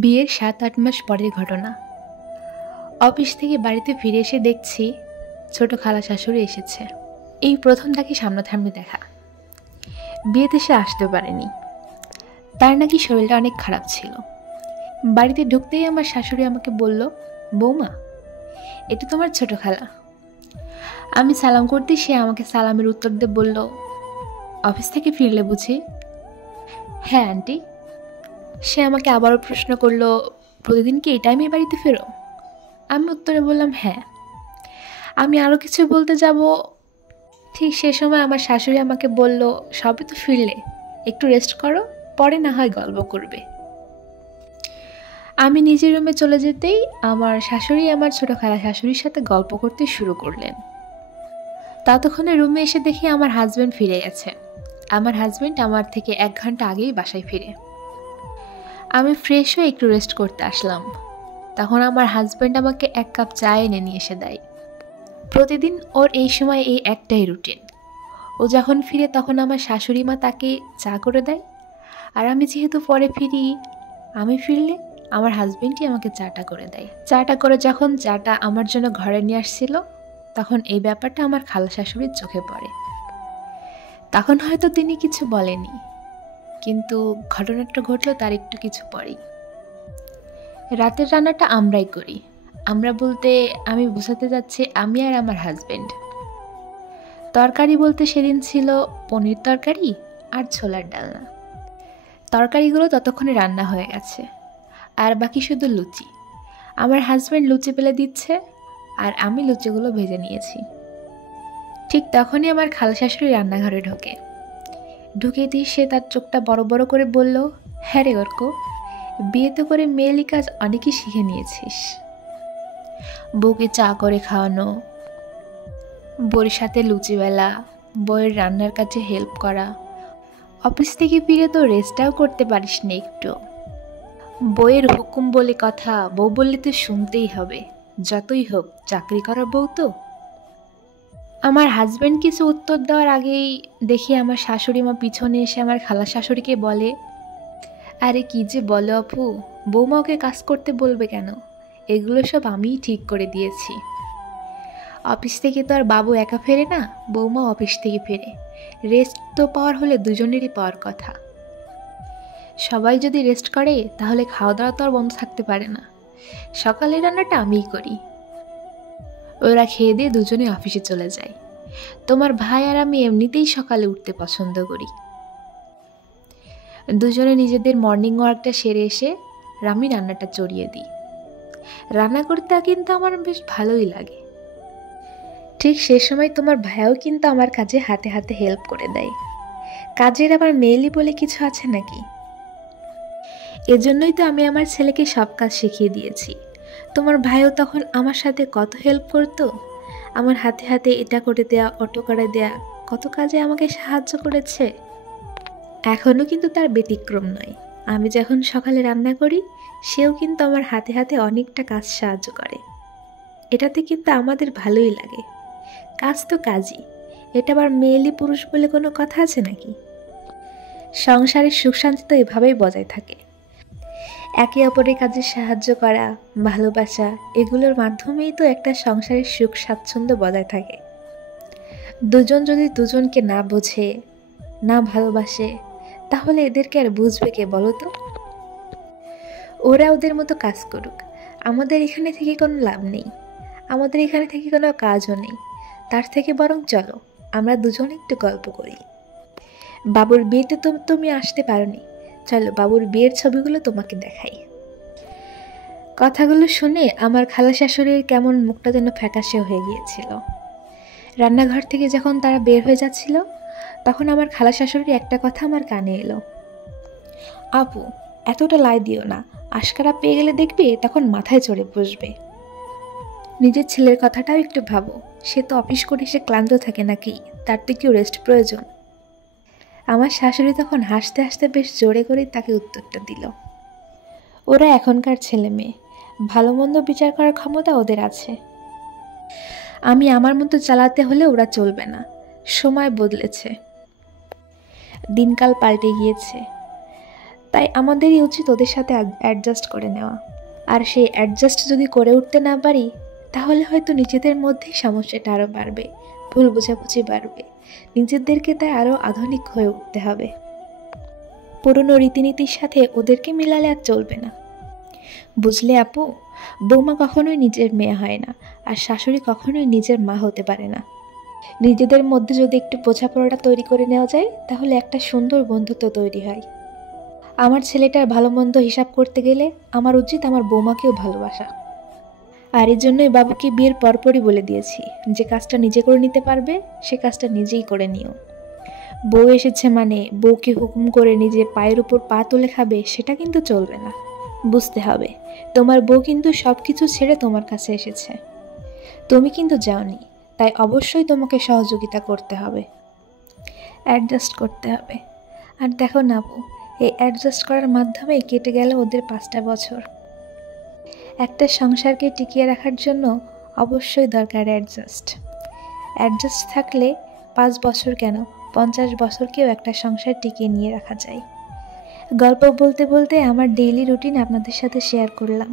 বিয়ের ৭-৮ মাস পরের ঘটনা। অফিস থেকে বাড়িতে ফিরে এসে দেখছি ছোট খালা শাশুড়ি এসেছে। এই প্রথম তাকে সামনাসামনি দেখা। বিয়েতে সে আসতে পারেনি, তার নাকি শরীরটা অনেক খারাপ ছিল। বাড়িতে ঢুকতেই আমার শাশুড়ি আমাকে বলল, বৌমা, এটা তোমার ছোট খালা। আমি সালাম করতে সে আমাকে সালামের উত্তর দিয়ে বলল, অফিস থেকে ফিরলে বুঝি? হ্যাঁ আন্টি। সে আমাকে আবারও প্রশ্ন করলো, প্রতিদিন কি এই টাইমে বাড়িতে ফেরো? আমি উত্তরে বললাম হ্যাঁ। আমি আরও কিছু বলতে যাব, ঠিক সে সময় আমার শাশুড়ি আমাকে বলল, সবে তো ফিরলে, একটু রেস্ট করো, পরে না হয় গল্প করবে। আমি নিজের রুমে চলে যেতেই আমার শাশুড়ি আমার ছোট খালা শাশুড়ির সাথে গল্প করতে শুরু করলেন। ততক্ষণে রুমে এসে দেখি আমার হাজব্যান্ড ফিরে গেছে। আমার হাজব্যান্ড আমার থেকে 1 ঘন্টা আগেই বাসায় ফিরে। আমি ফ্রেশ হয়ে একটু রেস্ট করতে আসলাম। তখন আমার হাজব্যান্ড আমাকে 1 কাপ চা এনে নিয়ে এসে দেয়। প্রতিদিন ওর এই সময় এই একটাই রুটিন। ও যখন ফিরে তখন আমার শাশুড়ি মা তাকে চা করে দেয়, আর আমি যেহেতু পরে ফিরি, আমি ফিরলে আমার হাজব্যান্ডই আমাকে চাটা করে দেয়। চাটা করে যখন চাটা আমার জন্য ঘরে নিয়ে আসছিল, তখন এই ব্যাপারটা আমার খালা শাশুড়ির চোখে পড়ে। তখন হয়তো তিনি কিছু বলেনি, কিন্তু ঘটনাটা ঘটলো তার একটু কিছু পরেই। রাতের রান্নাটা আমরাই করি। আমরা বলতে আমি বোঝাতে যাচ্ছি আমি আর আমার হাজব্যান্ড। তরকারি বলতে সেদিন ছিল পনির তরকারি আর ছোলার ডালনা। তরকারিগুলো ততক্ষণে রান্না হয়ে গেছে, আর বাকি শুধু লুচি। আমার হাজব্যান্ড লুচি বেলে দিচ্ছে, আর আমি লুচিগুলো ভেজে নিয়েছি। ঠিক তখনই আমার খালা শাশুড়ি রান্নাঘরে ঢুকেতেই সে তার চোখটা বড় বড় করে বলল, হ্যাঁ রে গর্ক, বিয়েতে করে মেয়েলি কাজ অনেকই শিখে নিয়েছিস। বউকে চা করে খাওয়ানো, বউয়ের সাথে লুচি বেলা, বউয়ের রান্নার কাজে হেল্প করা। অফিস থেকে ফিরে তো রেস্টটাও করতে পারিস না একটু। বউয়ের হুকুম বলে কথা, বউ বললে তো শুনতেই হবে, যতই হোক চাকরি করা বউ তো। আমার হাজব্যান্ড কিছু উত্তর দেওয়ার আগেই দেখি আমার শাশুড়ি মা পিছনে এসে আমার খালা শাশুড়িকে বলে, আরে কি যে বলো আপু, বৌমা ওকে কাজ করতে বলবে কেন? এগুলো সব আমিই ঠিক করে দিয়েছি। অফিস থেকে তো আর বাবু একা ফেরে না, বৌমা অফিস থেকে ফেরে। রেস্ট তো পাওয়ার হলে দুজনেরই পাওয়ার কথা। সবাই যদি রেস্ট করে তাহলে খাওয়া দাওয়া তো আর বন্ধ থাকতে পারে না। সকালের রান্নাটা আমিই করি। ওরা খেয়ে দিয়ে দুজনে অফিসে চলে যায়। তোমার ভাই আর আমি এমনিতেই সকালে উঠতে পছন্দ করি। দুজনে নিজেদের মর্নিং ওয়ার্কটা সেরে এসে আমি রান্নাটা চড়িয়ে দিই। রান্না করতে কিন্তু আমার বেশ ভালোই লাগে। ঠিক সে সময় তোমার ভাইয়াও কিন্তু আমার কাজে হাতে হাতে হেল্প করে দেয়। কাজের আবার মেয়েলি বলে কিছু আছে নাকি? এজন্যই তো আমি আমার ছেলেকে সব কাজ শিখিয়ে দিয়েছি। তোমার ভাইও তখন আমার সাথে কত হেল্প করতো। আমার হাতে হাতে এটা করে দেয়া, অটো করে দেয়া, কত কাজে আমাকে সাহায্য করেছে। এখনও কিন্তু তার ব্যতিক্রম নয়। আমি যখন সকালে রান্না করি, সেও কিন্তু আমার হাতে হাতে অনেকটা কাজ সাহায্য করে। এটাতে কিন্তু আমাদের ভালোই লাগে। কাজ তো কাজই, এটা আবার মেয়েলি পুরুষ বলে কোনো কথা আছে নাকি? সংসারের সুখ শান্তি তো এভাবেই বজায় থাকে। একে অপরের কাজে সাহায্য করা, ভালোবাসা, এগুলোর মাধ্যমেই তো একটা সংসারের সুখ স্বাচ্ছন্দ্য বজায় থাকে। দুজন যদি দুজনকে না বোঝে, না ভালোবাসে, তাহলে এদেরকে আর বুঝবে কে বলো তো? ওরা ওদের মতো কাজ করুক, আমাদের এখানে থেকে কোনো লাভ নেই, আমাদের এখানে থেকে কোনো কাজও নেই। তার থেকে বরং চলো আমরা দুজনে একটু গল্প করি। বাবুর বিয়েতে তো তুমি আসতে পারোনি, চলো বাবুর বিয়ের ছবিগুলো তোমাকে দেখাই। কথাগুলো শুনে আমার খালা শাশুড়ির কেমন মুখটা যেন ফ্যাকাশে হয়ে গিয়েছিল। রান্নাঘর থেকে যখন তারা বের হয়ে যাচ্ছিল, তখন আমার খালা শাশুড়ির একটা কথা আমার কানে এলো, আপু এতটা লাই দিও না, আশকারা পেয়ে গেলে দেখবে তখন মাথায় চড়ে বসবে। নিজের ছেলের কথাটাও একটু ভাবো, সে তো অফিস করে এসে ক্লান্ত থাকে নাকি, তার তো একটু রেস্ট প্রয়োজন। আমার শাশুড়ি তখন হাসতে হাসতে বেশ জোরে করেই তাকে উত্তরটা দিল, ওরা এখনকার ছেলে মেয়ে, ভালো মন্দ বিচার করার ক্ষমতা ওদের আছে। আমি আমার মতো চালাতে হলে ওরা চলবে না। সময় বদলেছে, দিনকাল পাল্টে গিয়েছে, তাই আমাদেরই উচিত ওদের সাথে অ্যাডজাস্ট করে নেওয়া। আর সেই অ্যাডজাস্ট যদি করে উঠতে না পারি, তাহলে হয়তো নিজেদের মধ্যেই সমস্যাটা আরও বাড়বে, ভুল বোঝাবুঝি বাড়বে, নিজেদেরকে তাই আরও আধুনিক হয়ে উঠতে হবে। পুরনো রীতিনীতির সাথে ওদেরকে মিলালে আর চলবে না। বুঝলে আপু, বৌমা কখনোই নিজের মেয়ে হয় না, আর শাশুড়ি কখনোই নিজের মা হতে পারে না। নিজেদের মধ্যে যদি একটু বোঝাপড়াটা তৈরি করে নেওয়া যায়, তাহলে একটা সুন্দর বন্ধুত্ব তৈরি হয়। আমার ছেলেটার ভালো মন্দ হিসাব করতে গেলে আমার উচিত আমার বৌমাকেও ভালোবাসা। আর এই জন্যই বাবুকে বিয়ের পরপরই বলে দিয়েছি, যে কাজটা নিজে করে নিতে পারবে সে কাজটা নিজেই করে নিও। বউ এসেছে মানে বউকে হুকুম করে নিজে পায়ের উপর পা তুলে খাবে, সেটা কিন্তু চলবে না। বুঝতে হবে, তোমার বউ কিন্তু সব কিছু ছেড়ে তোমার কাছে এসেছে, তুমি কিন্তু যাওনি, তাই অবশ্যই তোমাকে সহযোগিতা করতে হবে, অ্যাডজাস্ট করতে হবে। আর দেখো না আপু, এই অ্যাডজাস্ট করার মাধ্যমে কেটে গেল ওদের 5টা বছর। একটা সংসারকে টিকিয়ে রাখার জন্য অবশ্যই দরকার অ্যাডজাস্ট। অ্যাডজাস্ট থাকলে 5 বছর কেন 50 বছরকেও একটা সংসার টিকিয়ে নিয়ে রাখা যায়। গল্প বলতে বলতে আমার ডেইলি রুটিন আপনাদের সাথে শেয়ার করলাম।